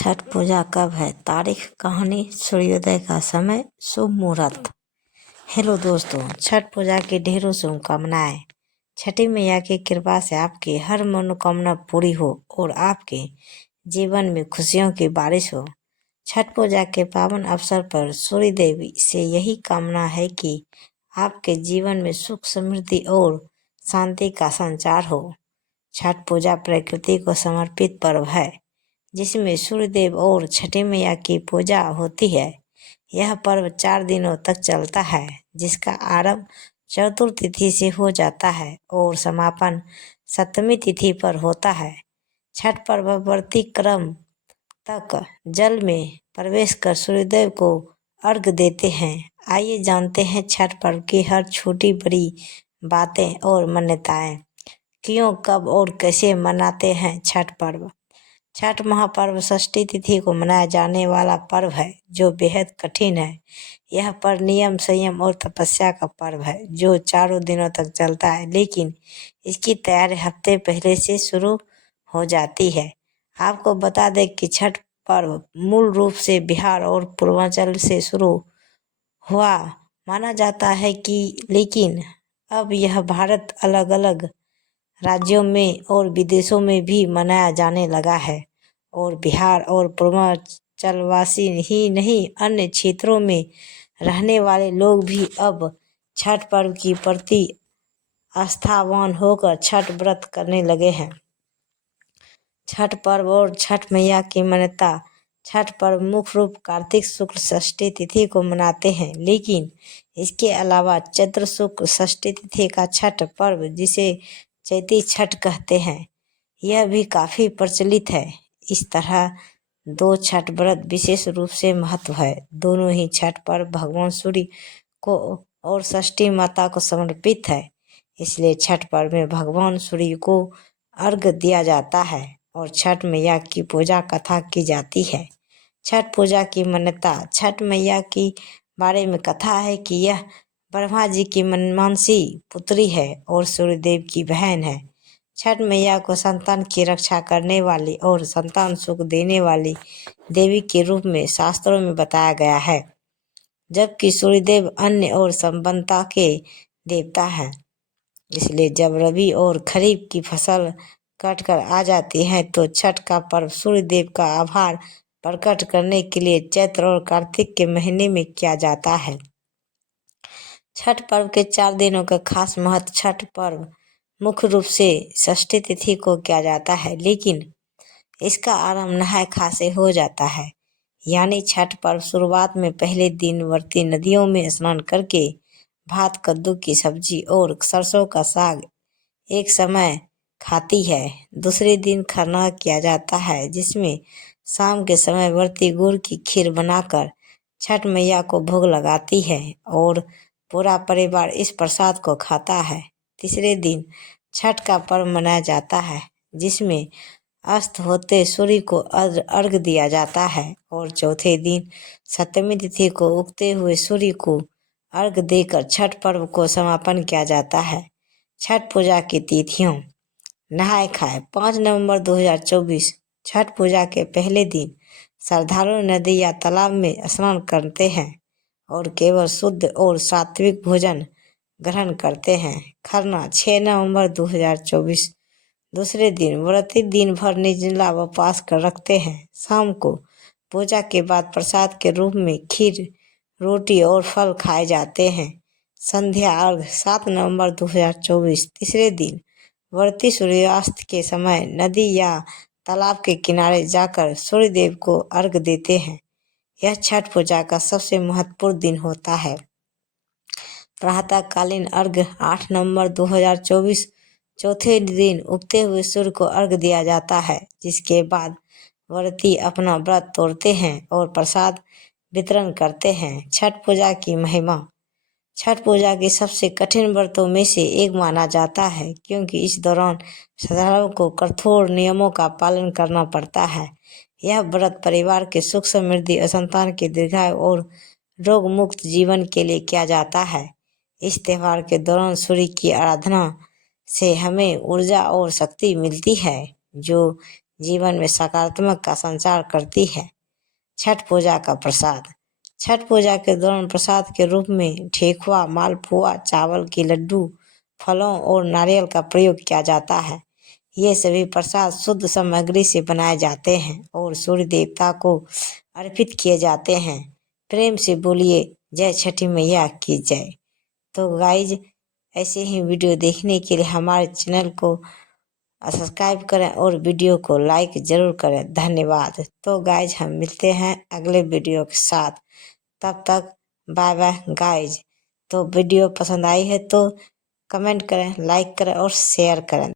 छठ पूजा कब है? तारीख, कहानी, सूर्योदय का समय, शुभ मुहूर्त। हेलो दोस्तों, छठ पूजा की ढेरों शुभकामनाएं। छठी मैया की कृपा से आपकी हर मनोकामना पूरी हो और आपके जीवन में खुशियों की बारिश हो। छठ पूजा के पावन अवसर पर सूर्य देवी से यही कामना है कि आपके जीवन में सुख, समृद्धि और शांति का संचार हो। छठ पूजा प्रकृति को समर्पित पर्व है जिसमें सूर्यदेव और छठी मैया की पूजा होती है। यह पर्व 4 दिनों तक चलता है, जिसका आरंभ चतुर्थ तिथि से हो जाता है और समापन सप्तमी तिथि पर होता है। छठ पर्व व्रती क्रम तक जल में प्रवेश कर सूर्यदेव को अर्घ्य देते हैं। आइए जानते हैं छठ पर्व की हर छोटी बड़ी बातें और मान्यताएं। क्यों, कब और कैसे मनाते हैं छठ पर्व। छठ महापर्व षष्ठी तिथि को मनाया जाने वाला पर्व है जो बेहद कठिन है। यह पर्व नियम, संयम और तपस्या का पर्व है जो 4 दिनों तक चलता है, लेकिन इसकी तैयारी हफ्ते पहले से शुरू हो जाती है। आपको बता दें कि छठ पर्व मूल रूप से बिहार और पूर्वांचल से शुरू हुआ माना जाता है लेकिन अब यह भारत अलग अलग राज्यों में और विदेशों में भी मनाया जाने लगा है और बिहार और पूर्वांचलवासी ही नहीं, अन्य क्षेत्रों में रहने वाले लोग भी अब छठ पर्व की प्रति आस्थावान होकर छठ व्रत करने लगे हैं। छठ पर्व और छठ मैया की मान्यता। छठ पर्व मुख्य रूप कार्तिक शुक्ल षष्ठी तिथि को मनाते हैं, लेकिन इसके अलावा चैत्र शुक्ल षष्ठी तिथि का छठ पर्व, जिसे चैती छठ कहते हैं, यह भी काफी प्रचलित है। इस तरह 2 छठ व्रत विशेष रूप से महत्व है। दोनों ही छठ पर्व भगवान सूर्य को और षष्ठी माता को समर्पित है, इसलिए छठ पर्व में भगवान सूर्य को अर्घ्य दिया जाता है और छठ मैया की पूजा कथा की जाती है। छठ पूजा की मान्यता। छठ मैया की बारे में कथा है कि यह ब्रह्मा जी की मानसी पुत्री है और सूर्यदेव की बहन है। छठ मैया को संतान की रक्षा करने वाली और संतान सुख देने वाली देवी के रूप में शास्त्रों में बताया गया है, जबकि सूर्यदेव अन्न और संपन्नता के देवता हैं। इसलिए जब रबी और खरीफ की फसल कट कर आ जाती है तो छठ का पर्व सूर्यदेव का आभार प्रकट करने के लिए चैत्र और कार्तिक के महीने में किया जाता है। छठ पर्व के 4 दिनों का खास महत्व। छठ पर्व मुख्य रूप से षष्ठी तिथि को किया जाता है, लेकिन इसका आरंभ नहाय खाय से हो जाता है। यानी छठ पर्व शुरुआत में पहले दिन व्रती नदियों में स्नान करके भात, कद्दू की सब्जी और सरसों का साग एक समय खाती है। दूसरे दिन खरना किया जाता है, जिसमें शाम के समय व्रती गुड़ की खीर बनाकर छठ मैया को भोग लगाती है और पूरा परिवार इस प्रसाद को खाता है। तीसरे दिन छठ का पर्व मनाया जाता है, जिसमें अस्त होते सूर्य को अर्घ्य दिया जाता है और चौथे दिन सप्तमी तिथि को उगते हुए सूर्य को अर्घ्य देकर छठ पर्व को समापन किया जाता है। छठ पूजा की तिथियों। नहाय खाय। 5 नवंबर 2024 छठ पूजा के पहले दिन श्रद्धालु नदी या तालाब में स्नान करते हैं और केवल शुद्ध और सात्विक भोजन ग्रहण करते हैं। खरना 6 नवंबर 2024 दूसरे दिन व्रती दिन भर निर्जला उपवास कर रखते हैं। शाम को पूजा के बाद प्रसाद के रूप में खीर, रोटी और फल खाए जाते हैं। संध्या अर्घ 7 नवंबर 2024 तीसरे दिन व्रती सूर्यास्त के समय नदी या तालाब के किनारे जाकर सूर्यदेव को अर्घ्य देते हैं। यह छठ पूजा का सबसे महत्वपूर्ण दिन होता है। प्रातःकालीन अर्घ्य 8 नवंबर 2024 चौथे दिन उगते हुए सूर्य को अर्घ्य दिया जाता है, जिसके बाद व्रती अपना व्रत तोड़ते हैं और प्रसाद वितरण करते हैं। छठ पूजा की महिमा। छठ पूजा के सबसे कठिन व्रतों में से एक माना जाता है, क्योंकि इस दौरान श्रद्धालुओं को कठोर नियमों का पालन करना पड़ता है। यह व्रत परिवार के सुख, समृद्धि, संतान के दीर्घायु और रोग मुक्त जीवन के लिए किया जाता है। इस त्यौहार के दौरान सूर्य की आराधना से हमें ऊर्जा और शक्ति मिलती है, जो जीवन में सकारात्मक का संचार करती है। छठ पूजा का प्रसाद। छठ पूजा के दौरान प्रसाद के रूप में ठेकुआ, मालपुआ, चावल के लड्डू, फलों और नारियल का प्रयोग किया जाता है। ये सभी प्रसाद शुद्ध सामग्री से बनाए जाते हैं और सूर्य देवता को अर्पित किए जाते हैं। प्रेम से बोलिए जय छठी मैया की जय। तो गाइज, ऐसे ही वीडियो देखने के लिए हमारे चैनल को सब्सक्राइब करें और वीडियो को लाइक जरूर करें। धन्यवाद। तो गाइज, हम मिलते हैं अगले वीडियो के साथ। तब तक बाय बाय गाइज। तो वीडियो पसंद आई है तो कमेंट करें, लाइक करें और शेयर करें।